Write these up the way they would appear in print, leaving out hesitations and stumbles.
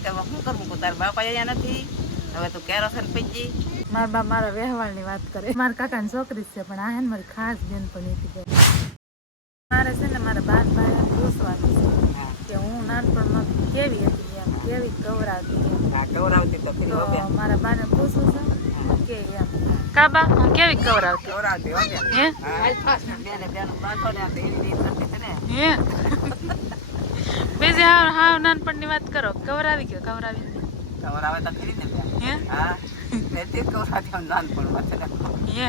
કે શું કરવું તારા બાપા અહીંયા નથી હવે તું કેરોસન પીજી મારા બા મારા વ્યવહારની વાત કરે મારા કાકાની છોકરી છે પણ આ હે ને મારી ખાસ બેનપણી હતી મારે છે ને મારા બાર ભાઈ પૂછવાનું છે કે હું નાનપણમાં કેવી હતી એમ કેવી કવરાવતી તો મારા બાને પૂછવું છે કે એમ કાબા હું કેવી કવરાવતી હે હે બીજી હાવ નાનપણની વાત કરો કવરાવી ગયો કવરાવે તો ખરી ને હે હા તે કવરાતી નાનપણમાં છે ને હે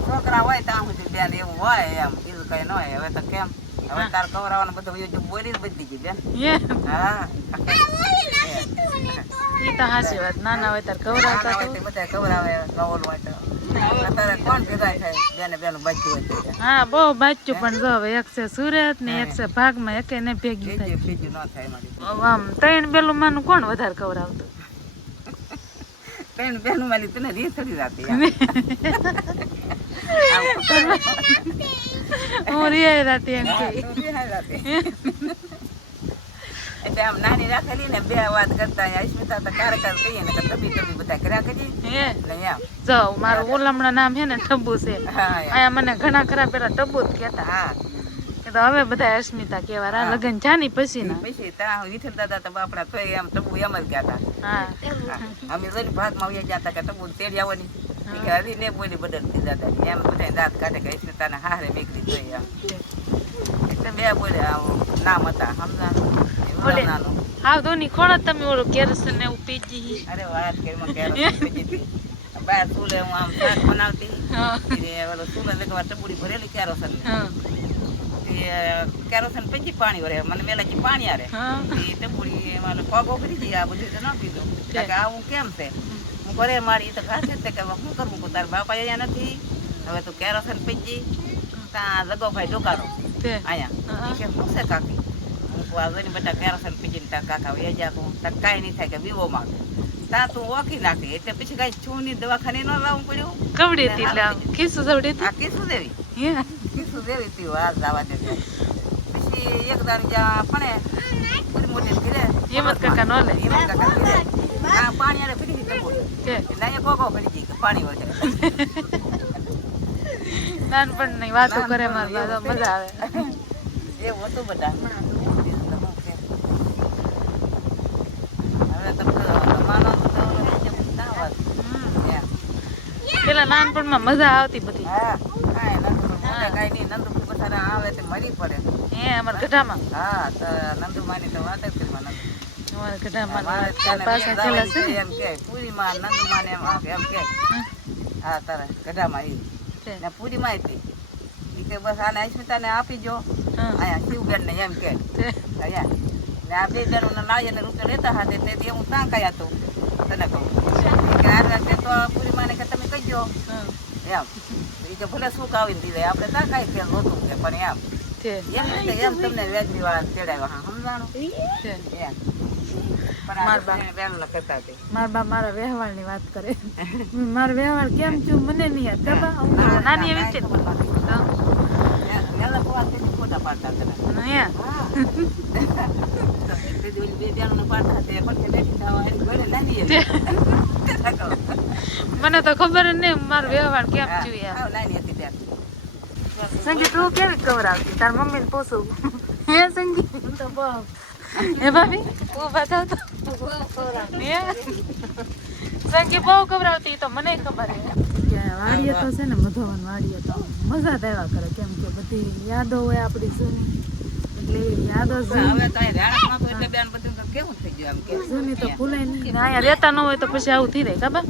છોકરા હોય ત્યાં સુધી બેન એવું હોય એમ બીજું કઈ ન હોય હવે તો કેમ હવે તાર કવરાવાનું બધું બોલી જ બધી ગઈ બેન હા એ તો હાચી વાત નાના હોય તાર કવરાવતા તો બધા કવરાવે કવલ હોય તો અત્યારે કોણ ભેગા થાય બેને બેનું બચ્યું હોય હા બહુ બાચ્યું પણ જો હવે એક છે સુરત ને એક છે ભાગમાં એકે ને ભેગી થાય બીજું ન થાય મારી આમ ત્રણ બેલું માનું કોણ વધારે કવરાવતું ત્રણ બેનું મારી તને રીત થોડી રાતી હું રિયા રાતી એમ કે એટલે આમ નાની રાખેલી ને બે વાત કરતા અસ્મિતા તો કાર્યકર કહીએ ને તબી તબી બધા કર્યા કરીએ હે ને એમ જો મારું ઓલમણા નામ છે ને ટબ્બુ છે આયા મને ઘણા ખરા પેલા ટબ્બુ જ કહેતા હા કે તો હવે બધા અસ્મિતા કહેવા આ લગન જાની પછી ના પછી ત્યાં વિઠ્ઠલ દાદા તો બાપડા તોય એમ તબુ એમ જ ગયા હા અમે જોઈને ભાગમાં વયા ગયા હતા કે તબુ તેડી આવવાની કે હરી ને બોલી બદલતી દાદા એમ બધા દાંત કાઢે કે અસ્મિતાને હારે મેકલી જોઈએ એમ એટલે બે બોલે નામ હતા સમજાનું હાવ ધોની ખોળો તમે ઓલો કેરોસીન ને એવું પીજી અરે વાત કરી માં કેરોસીન પીજી બાર ચૂલે હું આમ શાક બનાવતી ઓલો ચૂલે લગવા ટબુડી ભરેલી કેરોસીન કેરોસીન પીજી પાણી વરે મને મેલાજી પાણી આરે એ ટબુડી એમાં પગો ભરી ગઈ આ બધું તો ન પીધું કે આવું કેમ છે હું ઘરે મારી તો ઘાસે જ કે શું કરવું તારા બાપા અહીંયા નથી હવે તું કેરોસીન પીજી ત્યાં લગોભાઈ ડોકારો અહીંયા કે શું છે કાકી બધા કેરોસીન પીજીને તાર કાકા એ જાતું તાર કાંઈ નહીં થાય કે વિવો માં ત્યાં તું ઓળખી નાખી એટલે પછી કાંઈ છૂની દવાખાને ન લાવવું પડ્યું કવડી હતી એટલે કીસુ જવડી હતી આ કીસુ દેવી હતી આ જવા દે પછી એક દાડી જ્યાં પણ પૂરી મોટી ઘીરે હિંમત કાકા નો લે હિંમત કાકા ઘીરે આ પાણી આરે ફરી ગઈ ના એ કોકો ફરી ગઈ પાણી વધે નાનપણની વાતો કરે મારા મજા આવે એવું હતું બધા પેલા નાનપણમાં મજા આવતી બધી આવે તો મરી પડે હે અમારા ગઢામાં હા તો નંદુમાની તો વાત જ કરી અમારા ગઢામાં પાછા છેલ્લા છે એમ કે પૂરીમાં નંદુમાને એમ કે હા તારે ગઢામાં એ પૂરીમાં હતી કે બસ આને અસ્મિતાને આપી જો અહીંયા શિવબેન ને એમ કે અહીંયા ને આ બે જણો નાળિયેર રૂપિયા લેતા હતા તેથી હું ત્યાં કયા હતું તને કહું કે આ તો પૂરીમાં ને કે તમે કહીજો એમ એ કે ભલે શું કાવીને દીધે આપણે ત્યાં કાંઈ ફેર નહોતું કે પણ એમ એમ તમને વ્યાજબી વાળા તેડાવ્યા હા સમજાણું એમ મારા બા મારા વ્યવહારની વાત કરે મારો વ્યવહાર કેમ છું મને નહીં યાદ કાબા નાની એવી છે ફોટા પાડતા મને તો ખબર જ નહીં મારો વ્યવહાર કેમ છું યાર સંગી તું કેવી કવરાવતી તાર મમ્મી ને પૂછું હે સંગી તો બહુ હે ભાભી ઉભા થાવ તો સંગી બહુ કવરાવતી તો મને ખબર હે વાડીએ તો છે ને મધોવન વાડીએ તો મજા દેવા કરે કેમ કે બધી યાદો હોય આપણી જૂની એટલે યાદો જૂની તો ભૂલે નહીં અહીંયા રહેતા ન હોય તો પછી આવું થઈ જાય ખબર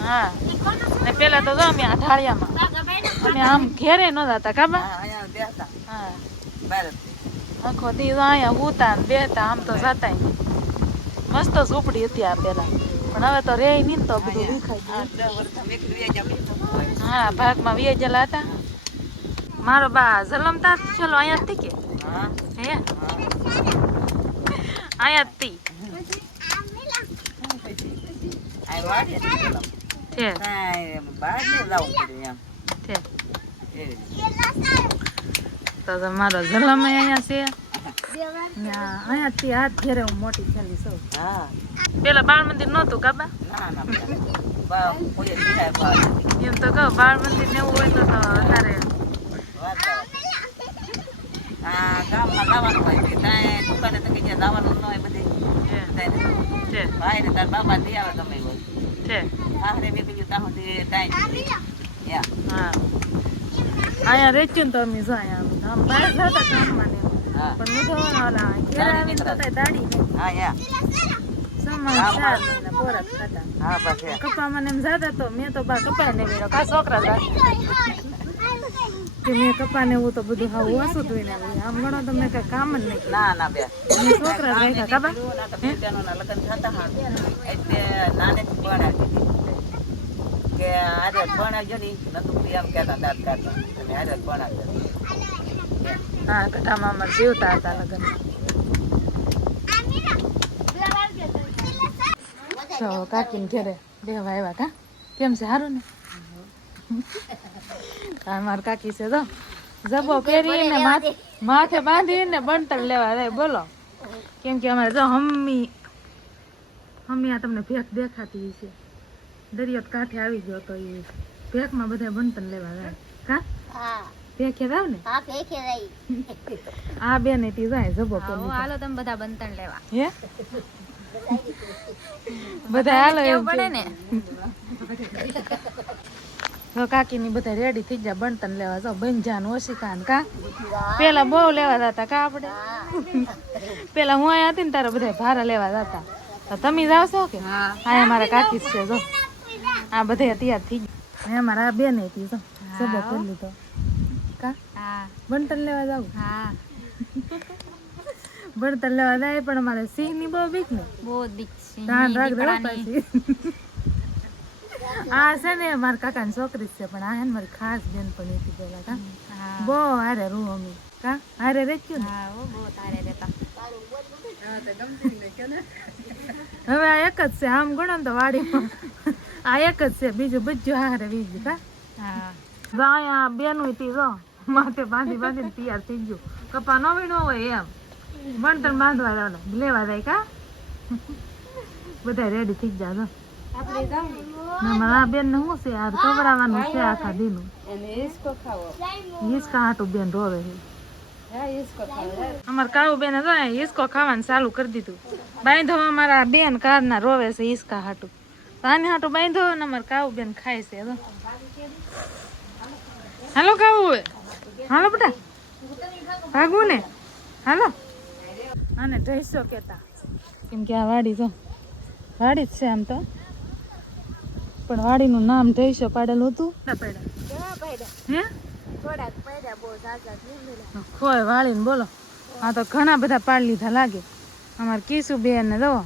હા ને પેલા તો જો અમે આ ઢાળિયામાં અમે આમ ઘેરે ન જતા ખબર હા આખો દી અહીંયા ઉતા ને બેતા આમ તો જતા મસ્ત ઝૂંપડી હતી આ પેલા પણ હવે તો રે નહીં તો બધું વિખાય હા ભાગમાં વેજેલા હતા મારો બા જલમતા ચલો અહીંયા હતી કે હે અહીંયા હતી તો મારો જલમ અહીંયા છે અહીંયાથી હાથ ઘેરે હું મોટી થયેલી છું. હા પેલા બાળ મંદિર નહોતું કાબા? ના ના બા કોઈ દિહાય બા એમ તો કહો બાળ મંદિર ને એવું હોય તો અત્યારે આ ગામમાં લાવવાનું હોય કે ત્યાં દુકાને તો કઈ લાવવાનું ન હોય બધી છે ભાઈ ને તાર બાબા લઈ આવે ગમે હોય છે. આખરે બે બીજું ત્યાં સુધી ટાઈમ હા અહીંયા રેચ્યું ને તો અમે જો અહીંયા આમ બહાર જતા કામમાં ને હા પણ હું તો ઓલા ઘેર આવીને તો તાય દાડી ને હા યા સમાન 4 મહિના પોરત ખાતા. હા બસ કપા મને એમ જાતા તો મેં તો બા કપા ને મેળો કા છોકરા જા કે મેં કપા ને એવું તો બધું હા ઓછું ધોઈને આવું. આમ ગણો તો મેં કઈ કામ જ નહીં કર્યું. ના ના બે મેં છોકરા રાખ્યા કાબા. બે બહેનોના લગ્ન થતા હા એટલે નાનેથી ભણાવતી હતી કે આજે ભણાવજો ને નતું એમ કહેતા દાદ કાઢતા અને આજે ભણાવજો. હા કટામાં અમારે જીવતા હતા લગ્નમાં. તો કાકીને ઘેરે બેહવા આવ્યા કા કેમ છે સારું ને? હા મારા કાકી છે તો જબો પહેરીને માથે બાંધીને બણતર લેવા જાય બોલો. કેમ કે અમારે જો હમ્મી આ તમને ભેખ દેખાતી છે દરિયો કાંઠે આવી ગયો તો એ ભેખમાં બધા બણતર લેવા જાય કા ભેખે જાવ ને આ બેન થી જાય જબો પહેરી હાલો તમે બધા બંતણ લેવા હે બધા હાલો એમ પડે ને તો કાકી ની બધા રેડી થઈ ગયા બણતન લેવા જો બંજાન ઓશિકાન કા પેલા બહુ લેવા જતા કા આપણે પેલા હું અહીંયા હતી ને તારે બધા ભારા લેવા જતા તો તમે જાવ છો કે? હા મારા કાકી છે જો આ બધા તૈયાર થઈ ગયા મારા આ બેન હતી જો સબો કરી લીધો કા બણતન લેવા જાવ બણતન લેવા જાય પણ અમારે સિંહ ની બહુ બીક ને બહુ બીક છે ધ્યાન રાખજો પછી આ છે ને મારા કાકા ની છોકરી છે પણ આ હે ને મારી ખાસ બેન પણ હતી પેલા કા બહુ હારે રૂ અમી કા હારે રેચ્યું ને બહુ તારે રહેતા હવે આ એક જ છે આમ ગણો ને તો વાડીમાં આ એક જ છે બીજું બધું હારે વીજું કા અહીંયા બેનું હતી જો માથે બાંધી બાંધીને તૈયાર થઈ ગયું કપા નો વીણો હોય એમ બણતર બાંધવા લેવા જાય કા બધા રેડી થઈ જાય મારા બેન ને શું છે આ કવરાવાનું છે આખા દીનું હિસકા હાટું બેન રોવે છે અમારે કાવું બેન હતો ને હિસકો ખાવાનું ચાલુ કરી દીધું બાંધો અમારા બેન કારના રોવે છે હિસકા હાટું આને હાટું બાંધો ને અમારે કાવું બેન ખાય છે હાલો કાવું હાલો બેટા ભાગવું ને હાલો આને ઢઈસો કેતા કેમ કે આ વાડી તો વાડી જ છે આમ તો પણ વાડીનું નામ ઢઈસો પાડેલું હતું હે ખોય વાળીને બોલો હા તો ઘણા બધા પાડી લીધા લાગે અમારે કીસુ બેન ને જવો